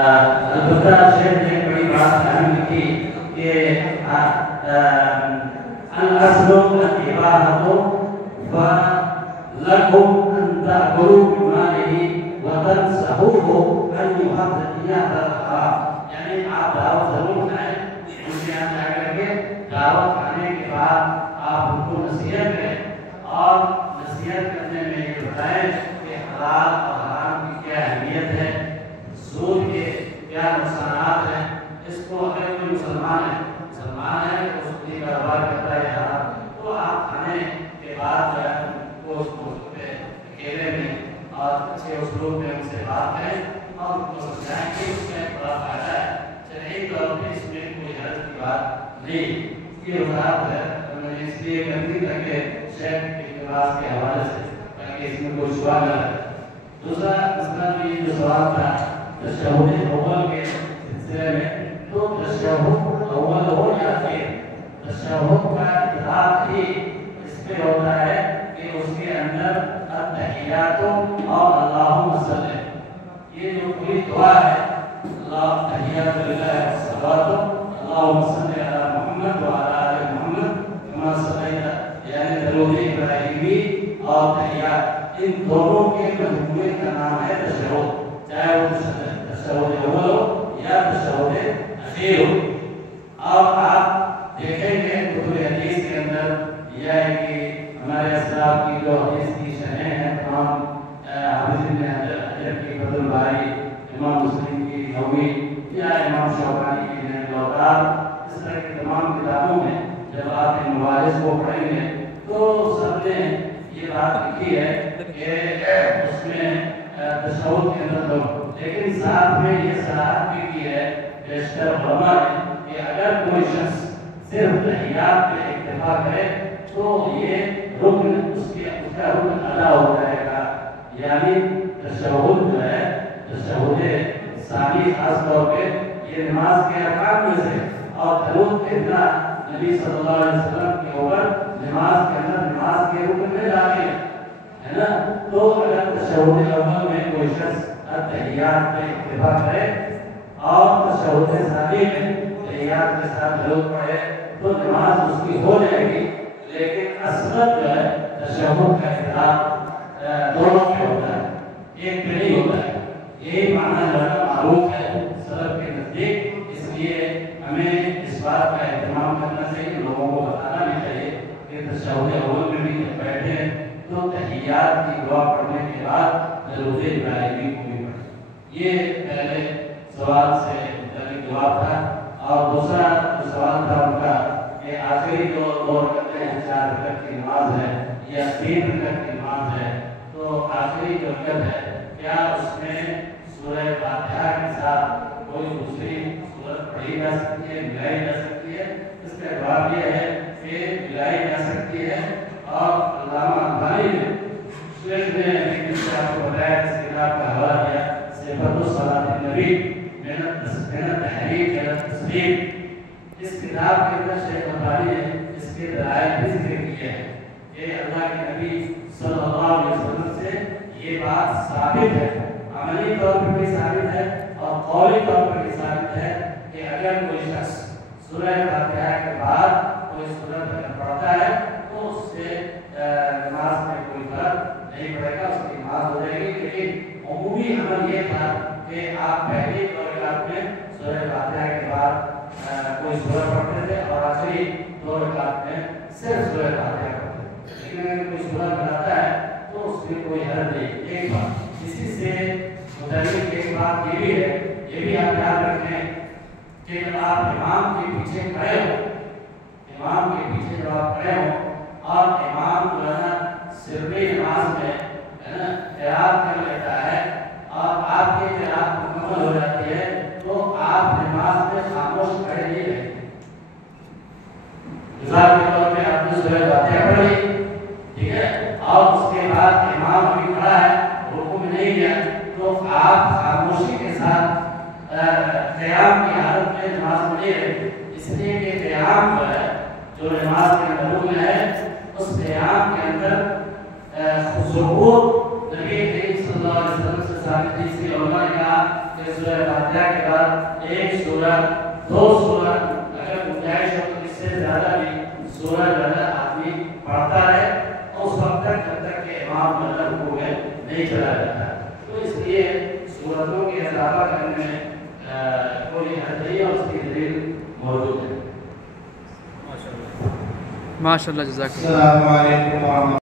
البتہ شیخ نے بڑی بات اہم لکھی کہ الاصل الاباحۃ فلکم ان تأکلوا بمالہ وتنصحوہ ان یحدث الحرام، یعنی آپ دعوت ضرور کریں، ان کے یہاں جا کر کے دعوت کھانے کے بعد آپ ان کو نصیحت کریں اور نصیحت کرنے میں یہ بتائیں کہ حلال اور حرام کی کیا اہمیت ہے، سود کے کیا نقصانات ہیں۔ اس کو اگر کوئی مسلمان ہے تو سودی کاروبار کرتا ہے حرام، تو آپ کھانے کے بعد جو ہے وہ اس کو اکیلے میں اور اچھے اسلوب میں ان سے بات کریں اور ان کو سمجھائیں کہ اس میں بڑا فائدہ ہے، شرعی طور پہ اس میں کوئی حرج کی بات نہیں۔ اس کی وضاحت ہے میں نے اس لیے کر دی تاکہ شیخ کے اقتباس کے حوالے سے تاکہ اس میں کوئی شبہ نہ رہے۔ دوسرا مسئلہ بھی یہ جو سوال تھا تشہد اول کے سلسلے میں، تو تشہد اول ہو یا پھر تشہد کا اطلاق ہی اس پہ ہوتا ہے کہ اس کے اندر التحیات اور اللہم صلی، یہ جو پوری دعا ہے اللہ تحیات للہ والصلوات اللہم صلی علی محمد وعلی آل محمد کما صلیت، یعنی درود ابراہیمی اور تحیات، ان دونوں کے مجموعے کا نام ہے تشہد، چاہے وہ تشہد اول ہو یا تشہد اخیر ہو۔ اور آپ دیکھیں گے کتب حدیث کے اندر یہ ہے کہ ہمارے اسلاف کی جو حدیث کی شرحیں ہیں تمام حافظ ابن حجر کی فتح الباری، امام مسلم کی نووی یا امام شوکانی کی نہج الاوطار، اس طرح کی تمام کتابوں میں جب آپ ان مباحث کو پڑھیں گے تو سب نے یہ بات لکھی ہے کہ اس میں تشہد کے اندر دو، لیکن ساتھ میں یہ صراحت بھی کی ہے بیشتر علماء نے کہ اگر کوئی شخص صرف تحیات پہ اکتفا کرے تو یہ رکن اس کا رکن ادا ہو جائے گا، یعنی تشہد جو ہے تشہد ثانی خاص طور پہ یہ نماز کے ارکان میں سے، اور درود کہنا نبی صلی اللہ علیہ وسلم کے اوپر نماز کے اندر نماز کے رکن میں داخل ہے نا۔ تو اگر تشہد اول میں کوئی شخص تحیات پہ اکتفا کرے اور تشہد ثانی میں تحیات کے ساتھ درود پڑھے تو نماز اس کی ہو جائے گی، لیکن اصل جو ہے تشہد کا اطلاق دونوں پہ ہوتا ہے، ایک پہ نہیں ہوتا ہے۔ یہی معنی جو ہے معروف ہے سلف کے نزدیک، اس لیے ہمیں اس بات کا اہتمام کرنا چاہیے، لوگوں کو بتانا بھی چاہیے کہ تشہد اول میں بھی جب بیٹھے تو تحیات کی دعا پڑھنے کے بعد درود ابراہیمی کو بھی پڑھیں۔ یہ پہلے سوال سے متعلق جواب تھا۔ اور دوسرا جو سوال تھا ان کا کہ آخری جو 2 رکعتیں ہیں 4 رکعت کی نماز ہے یا 3 رکعت کی نماز ہے، تو آخری جو رکعت ہے کیا اس میں سورہ فاتحہ کے ساتھ کوئی دوسری سورت پڑھی جا سکتی ہے، ملائی جا سکتی ہے؟ اس کا جواب یہ ہے کہ ملائی جا سکتی ہے، اور علامہ البانی نے شیخ نے لیکن سے آپ کو بتایا اس کتاب کا حوالہ دیا صفت الصلاۃ النبی من التحریف الى التسلیم، اس کتاب کے اندر شیخ البانی نے اس کے دلائل بھی ذکر کیے ہیں کہ اللہ کے نبی صلی اللہ علیہ وسلم سے یہ بات ثابت ہے، عملی طور پر بھی ثابت ہے اور قولی طور پر بھی ثابت ہے کہ اگر کوئی شخص سورہ فاتحہ کے بعد کوئی سورت پڑھتا ہے تو اس سے نماز میں کوئی فرق نہیں پڑے گا، اس کی نماز ہو جائے گی۔ لیکن عمومی عمل یہ تھا کہ آپ پہلی 2 رکعت میں سورہ فاتحہ کے بعد کوئی سورہ پڑھتے تھے اور آخری 2 رکعت میں صرف سورہ فاتحہ پڑھتے تھے، لیکن اگر کوئی سورہ پڑھاتا ہے تو اس میں کوئی حرج نہیں۔ ایک بات اسی سے متعلق ایک بات یہ بھی ہے، یہ بھی آپ یاد رکھیں کہ جب آپ امام کے پیچھے کھڑے ہو، امام کے پیچھے جب آپ کھڑے ہو اور امام جو ہے نا سربی نماز میں ہے نا قرات کر لیتا ہے اور آپ کی قرات مکمل ہو جاتی ہے تو آپ نماز میں خاموش کھڑے نہیں رہیں۔ مثال کے طور پہ آپ نے سورہ فاتحہ پڑھی، ٹھیک ہے، اور اس کے بعد امام ابھی کھڑا ہے، رکوع میں نہیں گیا، تو آپ خاموشی کے ساتھ قیام کی حالت میں نماز میں نہیں رہیں، اس لیے کہ قیام جو ہے جو نماز کے اندر رکن ہے، اس قیام کے اندر خضوع نبی کریم صلی اللہ علیہ وسلم سے ثابت ہے، اس لیے علماء نے کہا کہ سورہ فاتحہ کے بعد ایک سورہ دو سورہ اگر گنجائش ہو تو اس سے زیادہ بھی سورہ زیادہ آدمی پڑھتا ہے اس وقت تک جب تک کہ امام رکوع میں نہیں چلا جاتا. تو اس لیے سورتوں کے اضافہ کرنے میں کوئی حد نہیں اور اس کی دلیل موجود ہے. ماشاء اللہ جزاک اللہ. السلام علیکم.